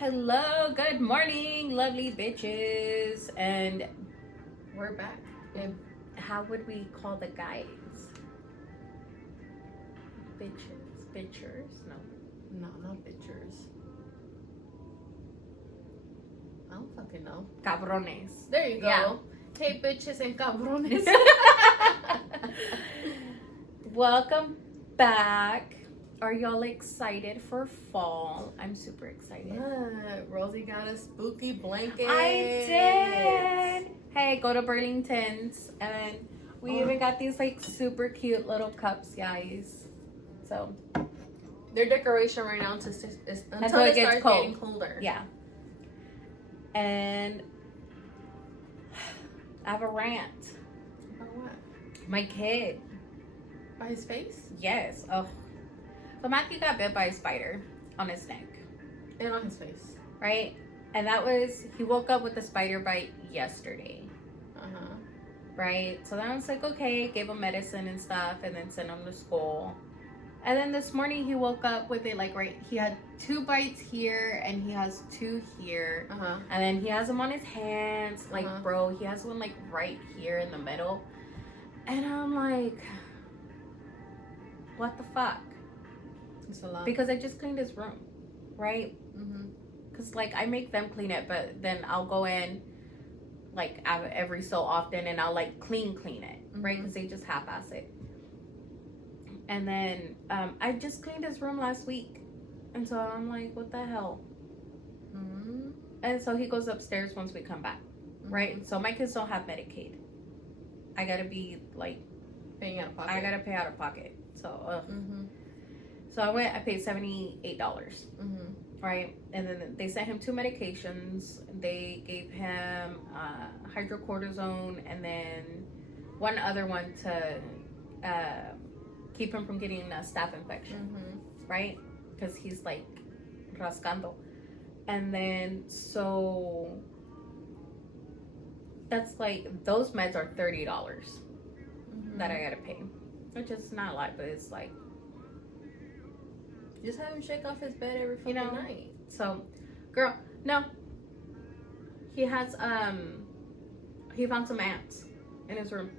Hello, good morning, lovely bitches. And We're back. how would we call the guys? Bitchers? No. No, not pictures. I don't fucking know. Cabrones. There you go. Yeah. Hey, bitches and cabrones. Welcome back. Are y'all excited for fall? I'm super excited. Rosie got a spooky blanket. I did. Hey, go to Burlington's, and we even got these like super cute little cups, guys. So their decoration right now until it gets starts cold. getting colder. Yeah. And I have a rant. About what? My kid. By his face? Yes. Oh. So Matthew got bit by a spider on his neck. And on his face. Right? And he woke up with a spider bite yesterday. Uh-huh. Right? So then I was like, okay, gave him medicine and stuff, and then sent him to school. And then this morning he woke up with it he had 2 bites here and he has 2 here. Uh-huh. And then he has them on his hands. Bro, he has one right here in the middle. And I'm like, what the fuck? It's a lot. Because I just cleaned his room, right? Mm-hmm. Because I make them clean it, but then I'll go in every so often and I'll clean it, mm-hmm. right? Because they just half-ass it. And then I just cleaned his room last week, and so I'm like, what the hell? Mm-hmm. And so he goes upstairs once we come back, right? Mm-hmm. So my kids don't have Medicaid. I gotta be paying out of pocket. I gotta pay out of pocket. So mm-hmm. So I paid $78, mm-hmm. right? And then they sent him 2 medications. They gave him hydrocortisone and then one other one to keep him from getting a staph infection, mm-hmm. right? Because he's rascando. And then so that's those meds are $30 mm-hmm. that I gotta pay, which is not a lot, but it's just have him shake off his bed every fucking night. So, girl, no. He has he found some ants in his room.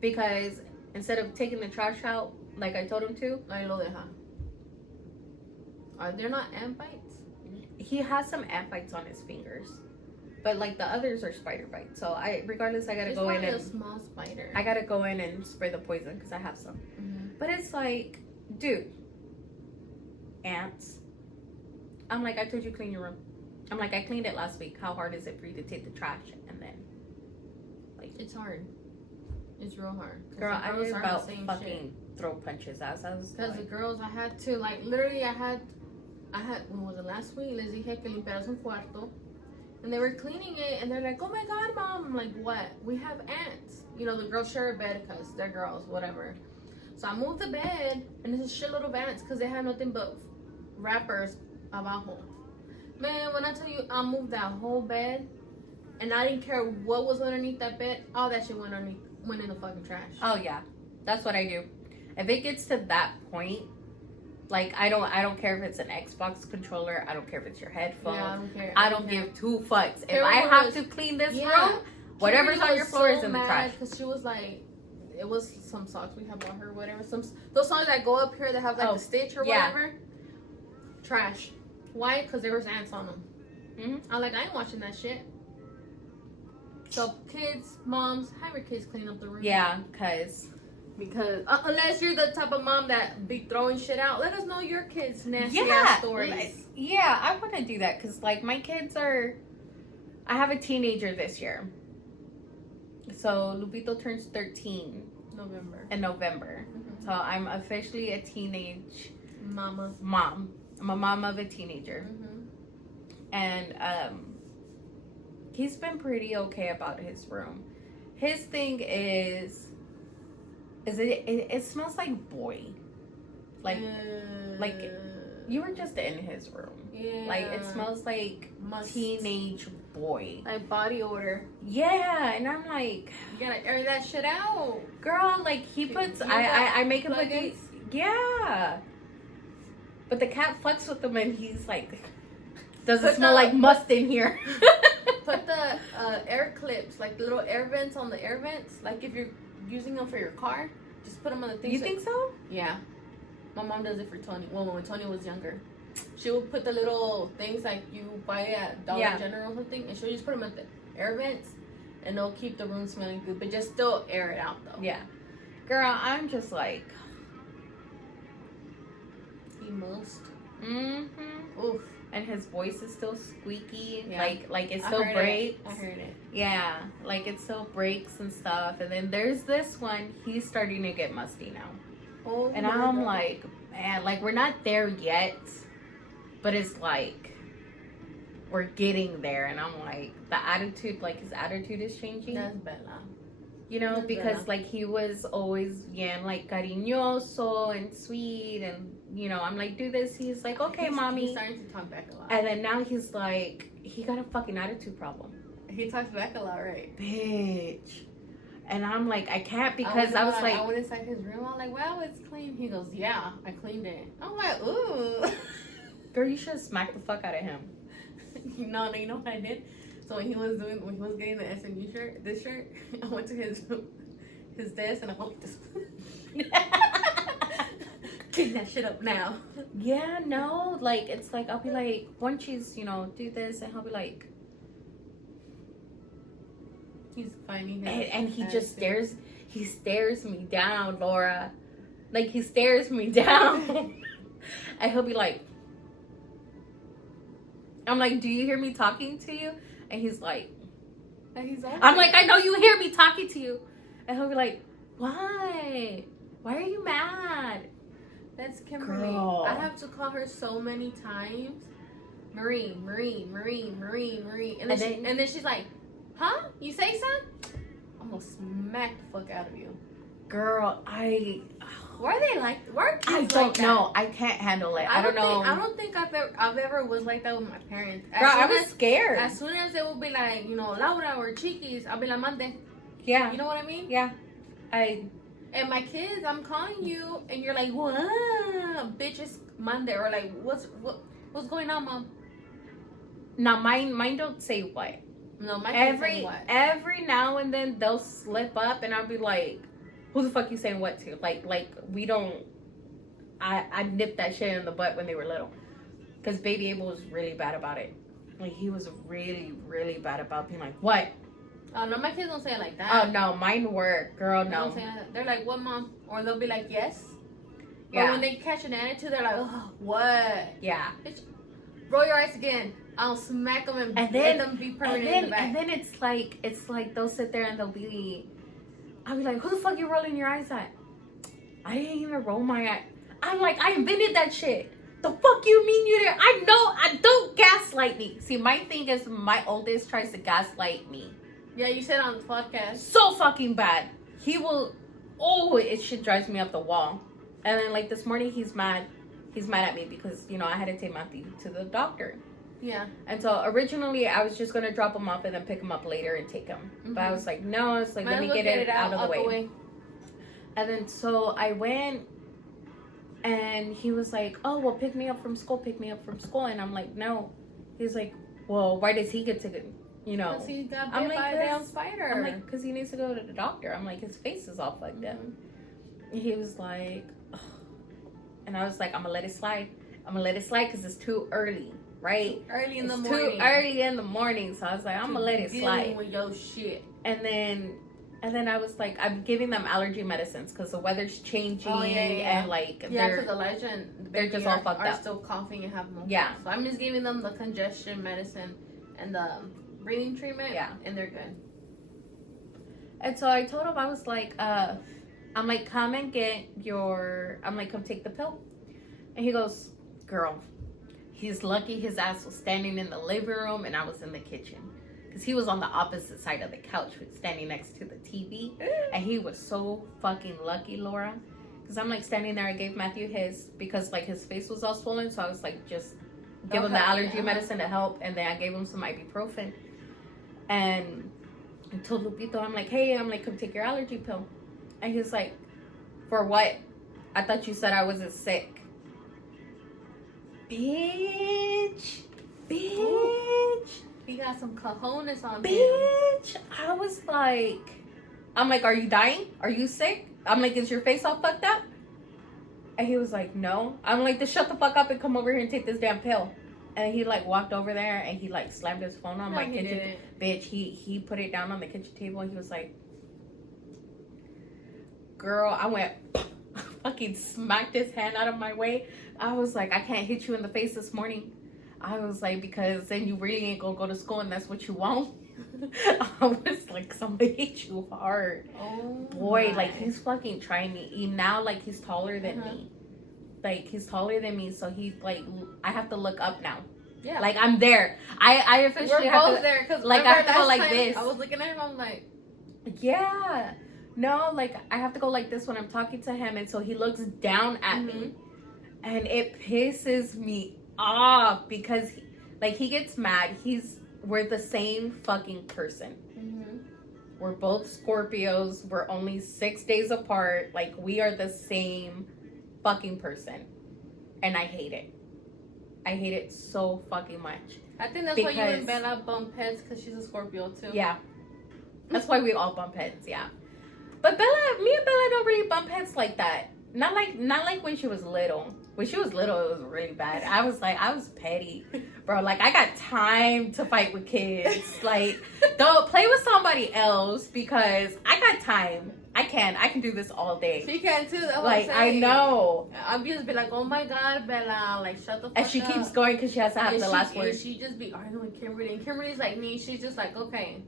Because instead of taking the trash out like I told him to, Ahí lo deja. Are there not ant bites? he has some ant bites on his fingers. But the others are spider bites. So I gotta go in and a small spider. I gotta go in and spray the poison because I have some. Mm-hmm. But it's dude, ants. I'm I told you clean your room. I'm I cleaned it last week. How hard is it for you to take the trash and then it's hard. It's real hard. Girl, I was about fucking throw punches as I was. Because the girls, I had to literally I had when was it last week? Les dije que limpiaras un cuarto. And they were cleaning it, and they're like, oh my God, Mom. I'm like, what? We have ants. You know, the girls share a bed because they're girls, whatever. So I moved the bed, and there's a shitload of ants because they had nothing but wrappers abajo. Man, when I tell you, I moved that whole bed, and I didn't care what was underneath that bed. All that shit went in the fucking trash. Oh, yeah. That's what I do. If it gets to that point, I don't care if it's an Xbox controller. I don't care if it's your headphones. Yeah, I don't care. I don't give 2 fucks. If I have to clean this room, whatever's on your floor is in the trash. Because she was it was some socks we had bought her, whatever. Those socks that go up here that have the stitch or whatever. Trash. Why? Because there was ants on them. Mm-hmm. I'm I ain't watching that shit. So kids, moms, have your kids clean up the room. Yeah, because unless you're the type of mom that be throwing shit out, let us know your kids' nasty ass stories. I want to do that because my kids are. I have a teenager this year. So Lupito turns 13 in November. Mm-hmm. So I'm officially a teenage mom. I'm a mom of a teenager. Mm-hmm. And he's been pretty okay about his room. His thing is it smells like boy. You were just in his room. Yeah. It smells like teenage boy. Like body odor. Yeah, and I'm you gotta air that shit out. Girl, he puts, I make him put these, yeah. But the cat fucks with him, and he's like, does it Put smell the- like must in here? Put the air clips, like the little air vents on the air vents. Like if you're using them for your car, just put them on the thing. You think so? Yeah. My mom does it for Tony. Well, when Tony was younger, she would put the little things like you buy at Dollar General or something, and she'll just put them at the air vents, and they'll keep the room smelling good, but just still air it out though. Yeah. Girl, I'm just like... He must. Mm-hmm. Oof. And his voice is still squeaky. Yeah. Like it still breaks. I heard it. Yeah. Like it still breaks and stuff. And then there's this one. He's starting to get musty now. Oh, And I'm like, man, like we're not there yet. But it's like... we're getting there. And I'm like, the attitude, like his attitude is changing. That's Bella. You know, That's because Bella. like he was always, like cariñoso and sweet. And, I'm like, do this. He's like, okay, mommy. He's starting to talk back a lot. And then now he's like, he got a fucking attitude problem. He talks back a lot, right? Bitch. And I'm like, I can't because I was like... I went inside his room. I'm like, well, it's clean. He goes, yeah, I cleaned it. I'm like, ooh. Girl, you should have smacked the fuck out of him. No, you know what I did? So when he was getting the SMU shirt, this shirt, I went to his desk and I went this. Clean that shit up now. Yeah, no, like, it's like, I'll be like, once she's, do this, and he'll be like... He's finding And he just stares me down, Laura. Like, he stares me down. And he'll be like... I'm like, do you hear me talking to you? And he's like... I'm like, I know you hear me talking to you. And he'll be like, why? Why are you mad? That's Kimberly. Girl. I have to call her so many times. Marine. And then she's like, huh? You say something? I'm gonna smack the fuck out of you. Girl, Why are they like? Why are kids I like don't that? know. I can't handle it. I don't know. I don't think I've ever was like that with my parents. Girl, I was scared. As soon as they would be like, Laura or Chiquis, I'll be like, Mande. Yeah. You know what I mean? Yeah. And my kids, I'm calling you, and you're like, what? Bitch, it's Monday. Or like, what's going on, Mom? Now, mine don't say what. No, my kids say what? Every now and then, they'll slip up, and I'll be like, who the fuck you saying what to? Like we don't... I nipped that shit in the butt when they were little. Because Baby Abel was really bad about it. Like, he was really, really bad about being like, what? Oh, no, my kids don't say it like that. Oh, no, mine were. Girl, They no. don't say that. They're like, what, Mom? Or they'll be like, yes. Yeah. But when they catch an attitude, they're like, oh, what? Yeah. Bitch, roll your eyes again. I'll smack them and then, let them be permanent in the back. And then it's like they'll sit there and I'll be like, who the fuck you rolling your eyes at? I didn't even roll my eye. I'm like, I invented that shit. The fuck you mean you didn't? I know, I don't gaslight me. See, my thing is my oldest tries to gaslight me. Yeah, you said on the podcast. So fucking bad. He will, it shit drives me up the wall. And then like this morning he's mad at me because, I had to take Matthew to the doctor. Yeah. And so originally I was just gonna drop him off and then pick him up later and take him. Mm-hmm. But I was like, no, it's like, let me get it out of the way. And then so I went and he was like, oh, well, pick me up from school. And I'm like, no. He's like, well, why does he get to, Because he got bit by a damn spider. I'm like, because he needs to go to the doctor. I'm like, his face is all fucked up. He was like, ugh. And I was like, I'm gonna let it slide because it's too early. Right? Early in the morning. Too early in the morning. So I was like, I'm gonna let it slide. Dealing with your shit. And then I was like, I'm giving them allergy medicines because the weather's changing. Oh, yeah. And like, because Elijah and the they're just all fucked are up. still coughing and have more. Yeah. So I'm just giving them the congestion medicine and the breathing treatment. Yeah. And they're good. And so I told him, I was like, I'm like, come take the pill. And he goes, girl, he's lucky his ass was standing in the living room and I was in the kitchen. Because he was on the opposite side of the couch, standing next to the TV. And he was so fucking lucky, Laura. Because I'm like standing there, I gave Matthew his, because like his face was all swollen. So I was like, just give him the allergy medicine to help. And then I gave him some ibuprofen. And I told Lupito, I'm like, hey, come take your allergy pill. And he's like, for what? I thought you said I wasn't sick. bitch. He got some cojones on him. Bitch. I was like, I'm like, are you dying? Are you sick? I'm like, is your face all fucked up? And he was like, no. I'm like, just shut the fuck up and come over here and take this damn pill. And he like walked over there and he like slammed his phone on my kitchen. Bitch, he put it down on the kitchen table and he was like, girl, I went fucking smacked his hand out of my way. I was like, I can't hit you in the face this morning. I was like, because then you really ain't gonna go to school and that's what you want. I was like, somebody hit you hard. Oh boy, my. like he's fucking trying me. He now like he's taller than me. Like he's taller than me, so he like I have to look up now. Yeah. Like I'm there. I officially We're have both to, there because like I have to go like this. I was looking at him. I'm like, yeah. No, like I have to go like this when I'm talking to him, and so he looks down at me, and it pisses me off because he gets mad. We're the same fucking person. We're both Scorpios. We're only 6 days apart. Like we are the same fucking person, and I hate it. I hate it so fucking much. I think that's why you and Bella bump heads because she's a Scorpio too. Yeah, that's why we all bump heads. Yeah. But me and Bella don't really bump heads like that. Not like when she was little. When she was little, it was really bad. I was petty, bro. Like I got time to fight with kids. Like, don't play with somebody else because I got time. I can do this all day. She can too. That's like what I'm saying. I know. I'll just be like, oh my god, Bella, like shut the fuck up. And she keeps going because she has to have the last word. She just be arguing with Kimberly, and Kimberly's like me. She's just like, okay.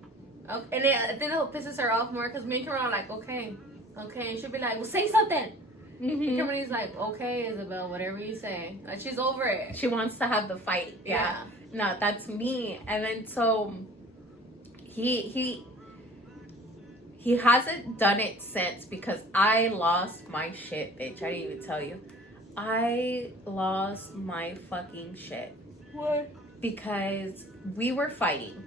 And then it pisses her off more because me and Kimberly are like, okay. And she'll be like, well, say something. And Kimberly's like, okay, Isabel, whatever you say. Like, she's over it. She wants to have the fight. Yeah. No, that's me. And then so he hasn't done it since because I lost my shit, bitch. I didn't even tell you. I lost my fucking shit. What? Because we were fighting.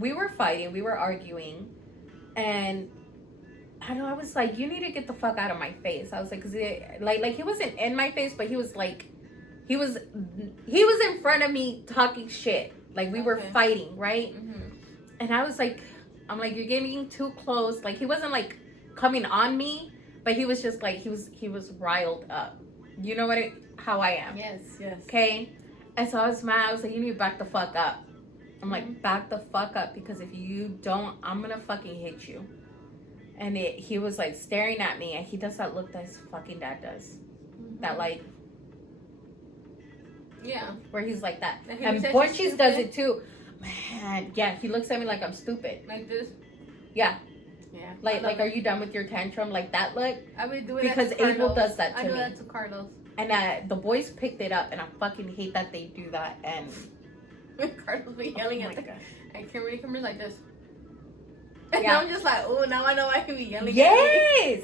We were arguing, and I know I was like, you need to get the fuck out of my face. I was like, cause like he wasn't in my face, but he was like, he was in front of me talking shit. Like we were fighting, right? And I was like, I'm like, you're getting too close. Like he wasn't like coming on me, but he was just like, he was riled up. You know how I am. Yes. Okay. And so I was mad. I was like, you need to back the fuck up. I'm like, back the fuck up, because if you don't, I'm gonna fucking hit you. And he was like staring at me, and he does that look that his fucking dad does. That like, yeah, where he's like that. And Borchis does it too. Man, yeah, he looks at me like I'm stupid. Like this. Yeah. Yeah. Like, are you done with your tantrum? Like that look. I've been doing because that to Abel does that to me. I do that to Carlos. And the boys picked it up, and I fucking hate that they do that. And Carlos be yelling at the guy. And Kimberly's like this. And Yeah. I'm just like, oh, now I know I can be yelling. Yes.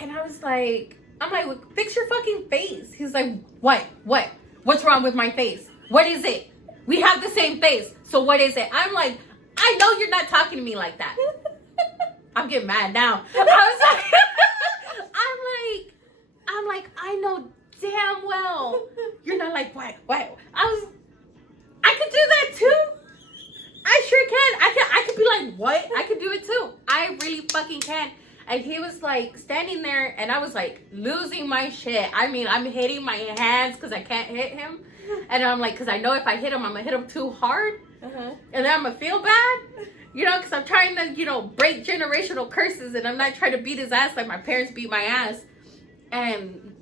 and I was like, I'm like, well, fix your fucking face. He's like, what's wrong with my face? What is it? We have the same face, so what is it? I'm like, I know you're not talking to me like that. I'm getting mad now. I was like, I'm like, I know damn well you're not like, what? I could do that too. I sure can. I could be like, what? I could do it too. I really fucking can. And he was like standing there, and I was like losing my shit. I mean, I'm hitting my hands because I can't hit him. And I'm like, because I know if I hit him, I'm going to hit him too hard. And then I'm going to feel bad. You know, because I'm trying to, break generational curses. And I'm not trying to beat his ass like my parents beat my ass. And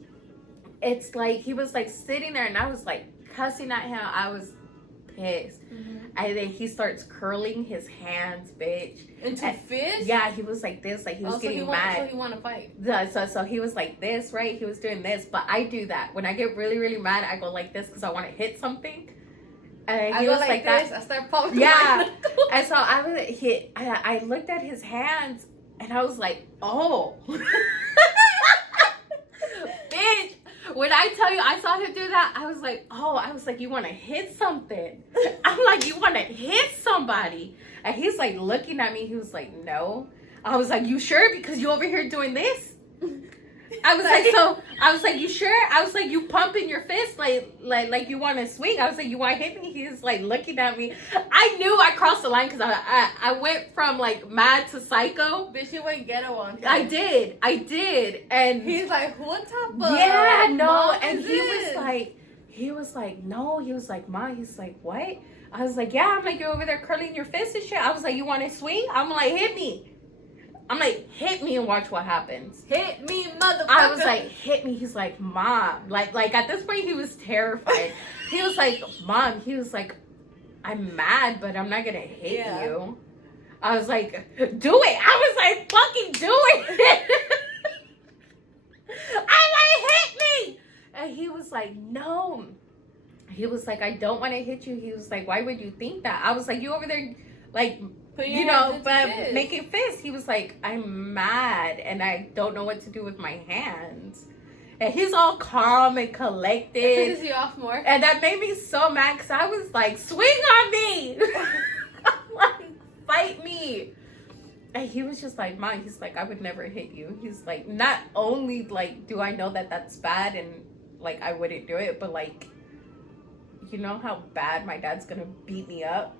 it's like, he was like sitting there, and I was like cussing at him. I was pissed. And then he starts curling his hands, bitch. Into fists? Yeah, he was like this, like he was getting mad. So he want to fight. Yeah, so he was like this, right? He was doing this, but I do that. When I get really, really mad, I go like this because I want to hit something. And he was like this. that. I start popping. Yeah. And so I looked at his hands, and I was like, oh. Bitch. When I tell you I saw him do that, I was like, you want to hit something? I'm like, you want to hit somebody? And he's like looking at me. He was like, no. I was like, you sure? Because you over here doing this? I was like, so I was like, you sure? I was like, you pumping your fist like you want to swing? I was like, you want to hit me? He's like looking at me. I knew I crossed the line because I went from like mad to psycho. Bitch, you went ghetto on him. I did, and he's like, what type of yeah, no, mom and is he this? was like, no, he was like, Ma, he's like, what? I was like, yeah. I'm like, you're over there curling your fist and shit. I was like, you want to swing? I'm like, hit me. I'm like, hit me and watch what happens. Hit me, motherfucker. I was like, hit me. He's like, Mom. Like at this point, he was terrified. He was like, Mom. He was like, I'm mad, but I'm not gonna hit you. I was like, do it. I was like, fucking do it. I'm like, hit me. And he was like, no. He was like, I don't want to hit you. He was like, why would you think that? I was like, you over there, like, you know, but making fists. He was like, I'm mad and I don't know what to do with my hands. And he's all calm and collected. It pisses you off more. And that made me so mad because I was like, swing on me. Like, fight me. And he was just like, Mom, he's like, I would never hit you. He's like, not only like, do I know that that's bad and like, I wouldn't do it, but like, you know how bad my dad's gonna beat me up?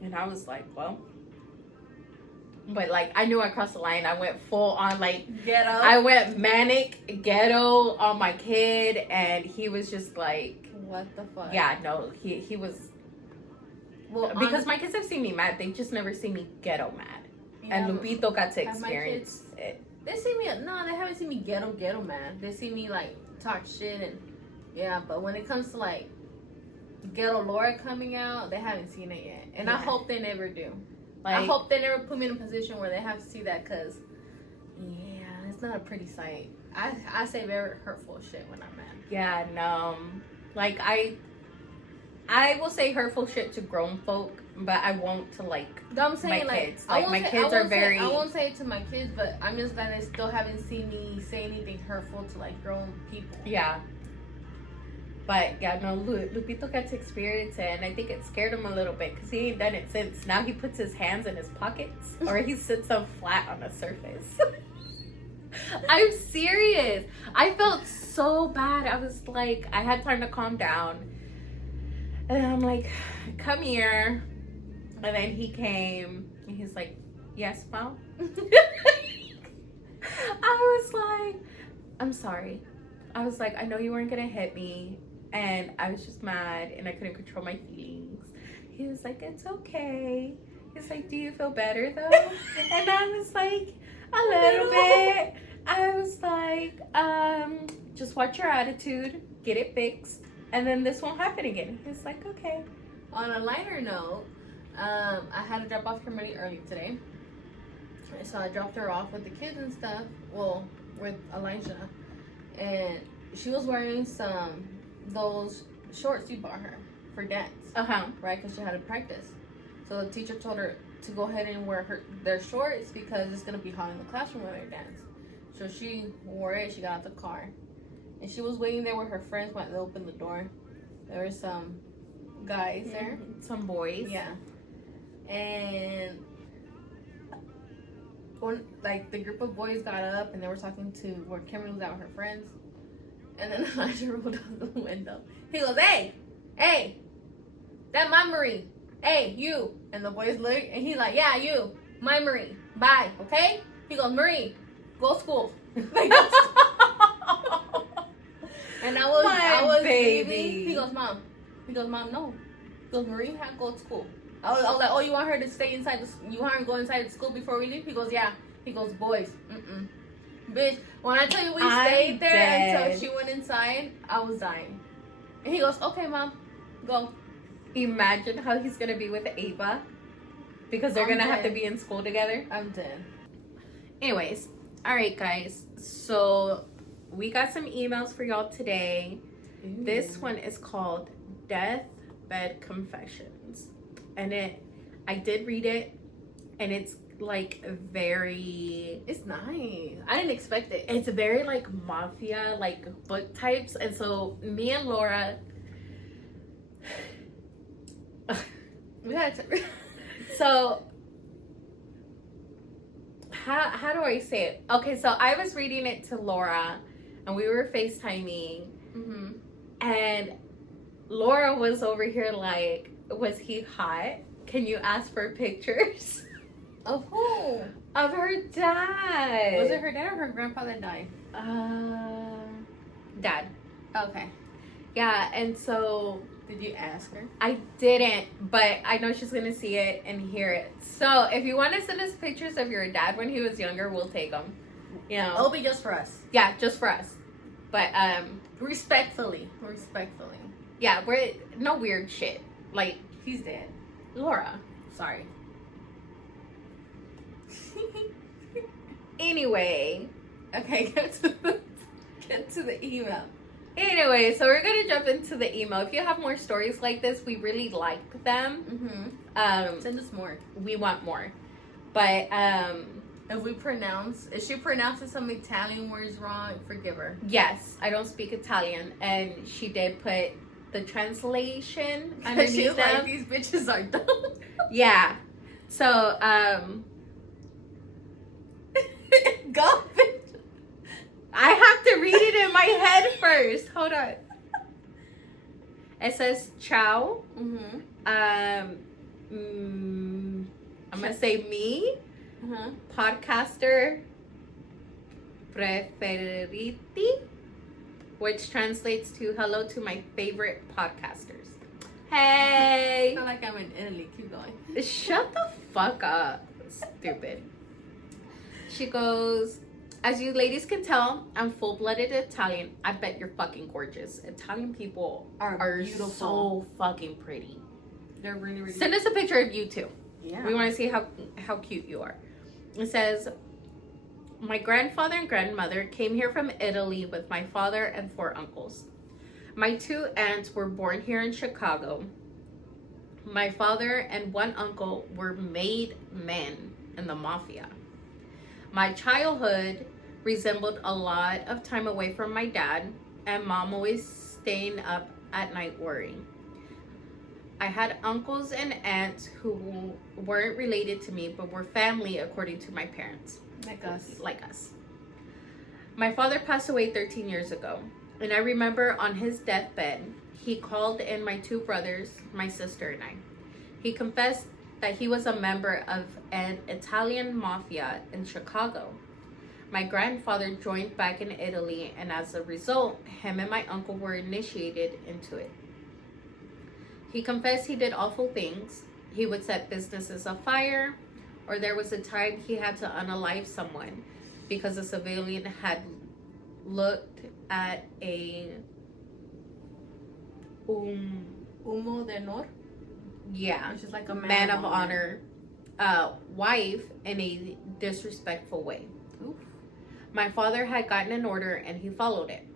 And I was like, well, but like I knew I crossed the line. I went full on like ghetto. I went manic ghetto on my kid, and he was just like, what the fuck? Yeah, no, he was. Well, because my kids have seen me mad, they just never seen me ghetto mad, and Lupito got to experience it. They see me no, they haven't seen me ghetto mad. They see me like talk shit and yeah, but when it comes to like ghetto Laura coming out, they haven't seen it yet, and I hope they never do. Like, I hope they never put me in a position where they have to see that, because yeah, it's not a pretty sight. I say very hurtful shit when I'm mad. Yeah, no, like I will say hurtful shit to grown folk, but I won't to like I'm saying, my like, kids. Like my kids are very. I won't say it to my kids, but I'm just glad they still haven't seen me say anything hurtful to like grown people. Yeah. But yeah, no, Lupito got to experience it, and I think it scared him a little bit because he ain't done it since. Now he puts his hands in his pockets, or he sits up flat on a surface. I'm serious. I felt so bad. I was like, I had time to calm down, and I'm like, come here. And then he came, and he's like, yes, Mom. I was like, I'm sorry. I was like, I know you weren't gonna hit me, and I was just mad and I couldn't control my feelings. He was like, it's okay. He's like, do you feel better though? And I was like, a little bit. I was like, just watch your attitude, get it fixed, and then this won't happen again. He's like, okay. On a lighter note, I had to drop off Kimberly early today. So I dropped her off with the kids and stuff. Well, with Elijah. And she was wearing those shorts you bought her for dance. Right? Because she had to practice. So the teacher told her to go ahead and wear their shorts because it's going to be hot in the classroom when they dance. So she wore it. She got out the car. And she was waiting there with her friends when they opened the door. There were some guys there. Some boys. Yeah. And when, like, the group of boys got up and they were talking to where Kimberly was out with her friends. And then Elijah rolled out the window. He goes, hey, that my Marie. Hey, you. And the boys look, and he's like, yeah, you. My Marie. Bye, okay? He goes, Marie, go to school. They go to school. And I was baby. leaving. He goes, Mom, no. He goes, Marie, have to go to school. I was like, oh, you want her to stay inside? You want her to go inside the school before we leave? He goes, yeah. He goes, boys, bitch. When I tell you we stayed there until she went inside, I was dying. And he goes, okay, Mom, go. Imagine how he's gonna be with Ava, because they're gonna have to be in school together. I'm dead. Anyways, all right, guys. So we got some emails for y'all today. Ooh. This one is called Deathbed Confessions. And I did read it, and it's like it's nice. I didn't expect it. It's very like mafia, like book types. And so me and Laura, we had to. So how do I say it? Okay, so I was reading it to Laura, and we were FaceTiming, Mm-hmm. and Laura was over here like, was he hot? Can you ask for pictures? Of who? Of her dad. Was it her dad or her grandpa that died? Dad. Okay. Yeah, and so Did you ask her? I didn't, but I know she's gonna see it and hear it. So if you want to send us pictures of your dad when he was younger, we'll take them. You know. It'll be just for us. Yeah, just for us. But Respectfully. yeah, we're no weird shit. Like He's dead. Laura. Sorry. Anyway. Okay, get to the email. Anyway, so we're gonna jump into the email. If you have more stories like this, we really like them. Mm-hmm. Send us more. We want more. But if she pronounces some Italian words wrong, forgive her. yes, I don't speak Italian, and she did put the translation She's underneath them. like, these bitches are dumb. Yeah. So Go, bitch. I have to read it in my head first. Hold on. It says ciao. Mm-hmm. I'm gonna say me, Uh-huh. podcaster preferiti, which translates to hello to my favorite podcasters. Hey, I feel like I'm in Italy. Keep going. shut the fuck up, stupid. She goes, as you ladies can tell, I'm full-blooded Italian. I bet you're fucking gorgeous. Italian people are beautiful. so fucking pretty. They're really, really. Send us a picture of you too. Yeah. We want to see how cute you are. It says, my grandfather and grandmother came here from Italy with my father and 4 uncles. My 2 aunts were born here in Chicago. My father and 1 uncle were made men in the mafia. My childhood resembled a lot of time away from my dad, and mom always staying up at night worrying. I had uncles and aunts who weren't related to me, but were family according to my parents. Like us. Like us. My father passed away 13 years ago, and I remember on his deathbed, he called in my 2 brothers, my sister, and I. He confessed that he was a member of an Italian mafia in Chicago. My grandfather joined back in Italy, and as a result, him and my uncle were initiated into it. He confessed he did awful things. He would set businesses afire, or there was a time he had to unalive someone because a civilian had looked at a Humo de honor. yeah, Which is like a man of honor wife in a disrespectful way. Oof. My father had gotten an order and he followed it.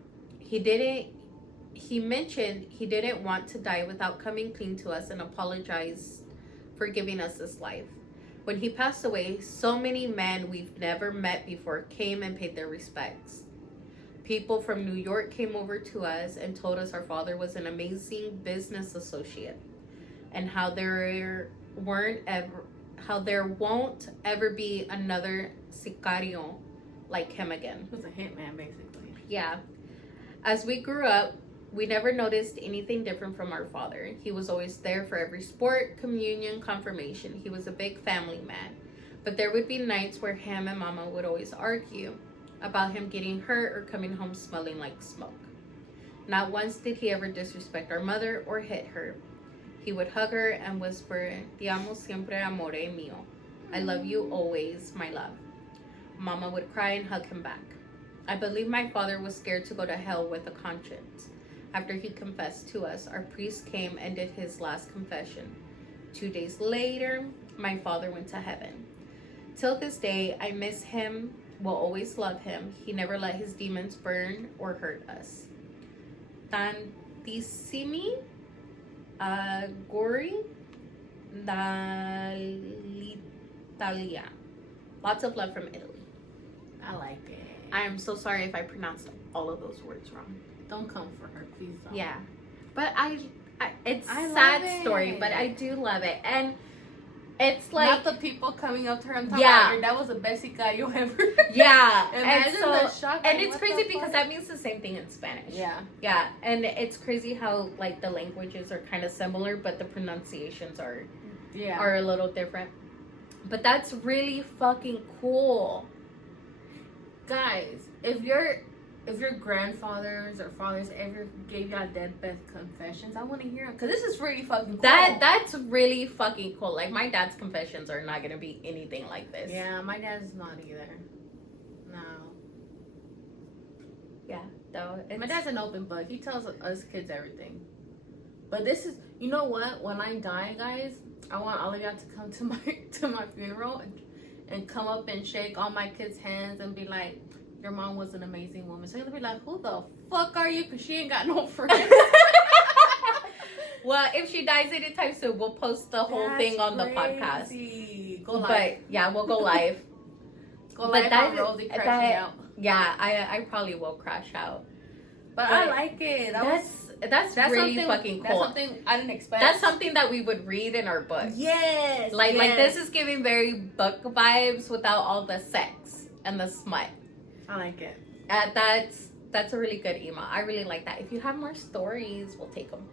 He mentioned he didn't want to die without coming clean to us and apologized for giving us this life. When he passed away, so many men we've never met before came and paid their respects. People from New York came over to us and told us our father was an amazing business associate, and how there won't ever be another sicario like him again. He was a hitman, basically. Yeah. As we grew up, we never noticed anything different from our father. He was always there for every sport, communion, confirmation. He was a big family man. But there would be nights where him and mama would always argue about him getting hurt or coming home smelling like smoke. Not once did he ever disrespect our mother or hit her. He would hug her and whisper, "Te amo siempre, amore mío. I love you always, my love." Mama would cry and hug him back. I believe my father was scared to go to hell with a conscience. After he confessed to us, our priest came and did his last confession. 2 days later, my father went to heaven. Till this day, I miss him, will always love him. He never let his demons burn or hurt us. Tantissimi auguri dall'Italia. Lots of love from Italy. I like it. I am so sorry if I pronounced all of those words wrong. Don't come for her, please don't. Yeah, but it's I a love sad it. story, but I do love it. And It's like not the people coming up to her and talking Yeah. about your dad was the best guy you ever. yeah, Imagine and so the shock. and like, it's what crazy the because fuck? that means the same thing in Spanish. Yeah. Yeah, and it's crazy how like the languages are kind of similar, but the pronunciations are a little different. But that's really fucking cool. Guys, if your grandfathers or fathers ever gave y'all deathbed confessions, I want to hear them because this is really fucking cool. That's really fucking cool. Like my dad's confessions are not gonna be anything like this. Yeah, my dad's not either. No. Yeah, though. My dad's an open book. He tells us kids everything. But this is, you know what? When I die, guys, I want all of y'all to come to my funeral and come up and shake all my kids' hands and be like, your mom was an amazing woman. So you'll be like, who the fuck are you? Because she ain't got no friends. Well, if she dies anytime soon, we'll post the whole thing on the podcast. Go live. But yeah, we'll go live. Go live on Rosie crashing out. Yeah, I probably will crash out. But I like it. That's really fucking cool. That's something I didn't expect. That's something that we would read in our book. Yes. Like this is giving very book vibes without all the sex and the smut. I like it. That's a really good email. I really like that. If you have more stories, we'll take them.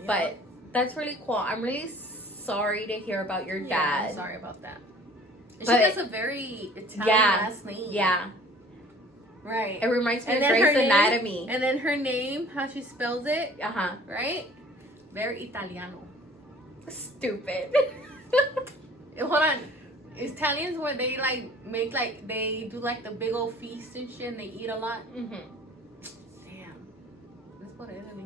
Yeah. But that's really cool. I'm really sorry to hear about your dad. I'm sorry about that. She But has a very Italian last name. Yeah. Right. It reminds me of Grey's Anatomy. And then her name, how she spells it. Uh-huh. Right? Very Italiano. Stupid. Hold on. Italians where they like make like they do like the big old feast and shit and they eat a lot. Mm-hmm. Damn. Let's go to Italy.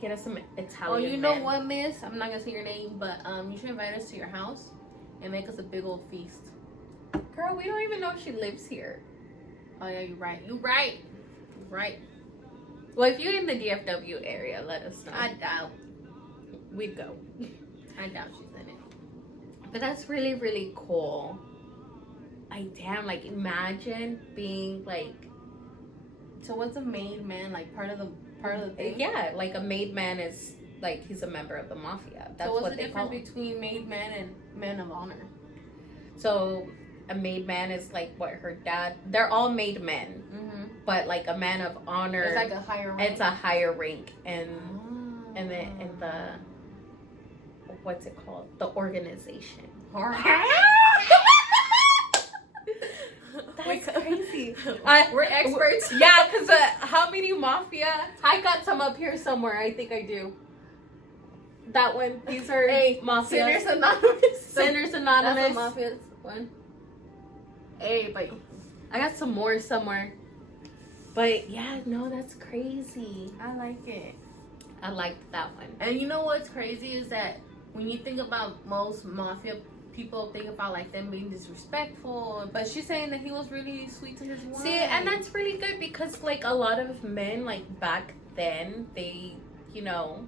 Get us some Italian. Oh, you know what, miss? I'm not gonna say your name, but you should invite us to your house and make us a big old feast. Girl, we don't even know if she lives here. Oh yeah, you're right. You're right. You're right. Well, if you're in the DFW area, let us know. I doubt. We'd go. I doubt she's in it. But that's really, really cool. Like imagine being like. So what's a made man like? Part of the thing? Yeah, like a made man is like he's a member of the mafia. That's so what's what the they call difference between made man and man of honor? So a made man is like what her dad. They're all made men, but like a man of honor. It's like a higher rank. It's a higher rank, and in the what's it called? The organization. That's crazy. We're experts. Yeah, because how many mafia? I got some up here somewhere. I think I do. That one. These are mafia. Sinners Anonymous. Sinners Anonymous. That's a mafia one. Hey, but I got some more somewhere. But yeah, no, that's crazy. I like it. I liked that one. And you know what's crazy is that when you think about most mafia people, think about like them being disrespectful. But she's saying that he was really sweet to his wife. See, and that's really good because like a lot of men like back then, they, you know,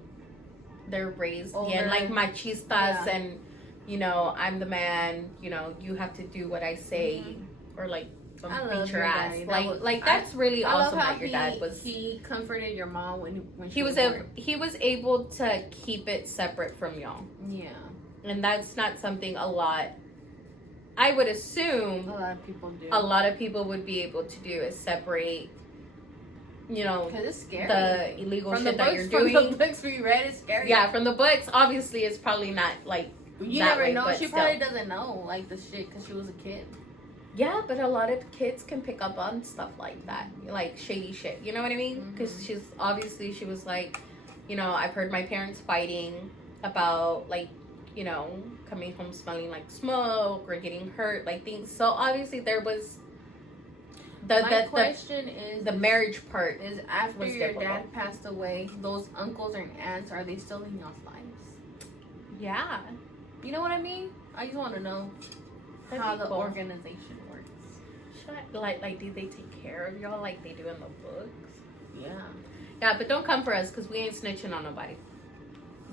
they're raised like machistas and, you know, I'm the man, you know, you have to do what I say or like beat your ass. That's really awesome that your dad was. He comforted your mom when he was able to keep it separate from y'all. Yeah. And that's not something a lot, I would assume, a lot of people do. A lot of people would be able to do is separate, you know, because it's scary. The illegal from shit that you're From doing. the books we read, it's scary. Yeah, from the books, obviously, it's probably not like you that never way, know. but She still. probably doesn't know like the shit because she was a kid. Yeah, but a lot of kids can pick up on stuff like that, like shady shit. You know what I mean? Because she was like, you know, I've heard my parents fighting about like, you know, coming home smelling like smoke or getting hurt, like things. So obviously there was My question is the marriage part is after your dad passed away, those uncles and aunts, are they still in y'all's lives? Yeah. You know what I mean? I just want to know how the organization works. Like, do they take care of y'all like they do in the books? Yeah. Yeah, but don't come for us because we ain't snitching on nobody.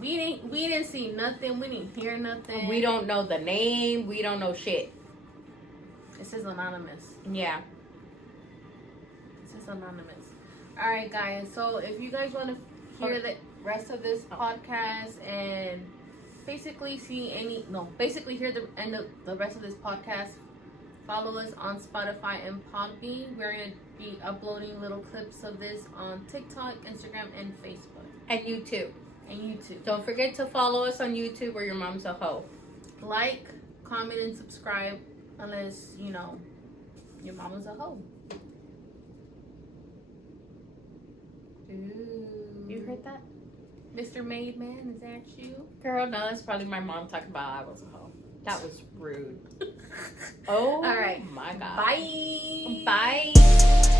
We didn't see nothing. We didn't hear nothing. We don't know the name. We don't know shit. It says anonymous. Yeah. It says anonymous. All right, guys. So if you guys want to hear the rest of this podcast and basically hear the end of the rest of this podcast, follow us on Spotify and Podbean. We're going to be uploading little clips of this on TikTok, Instagram, and Facebook. And YouTube. Don't forget to follow us on YouTube or your mom's a hoe. Like, comment, and subscribe unless, you know, your mama's a hoe. Ooh. You heard that? Mr. Made Man, is that you? Girl, no, that's probably my mom talking about I was a hoe. That was rude. Oh, all right. My God. Bye. Bye.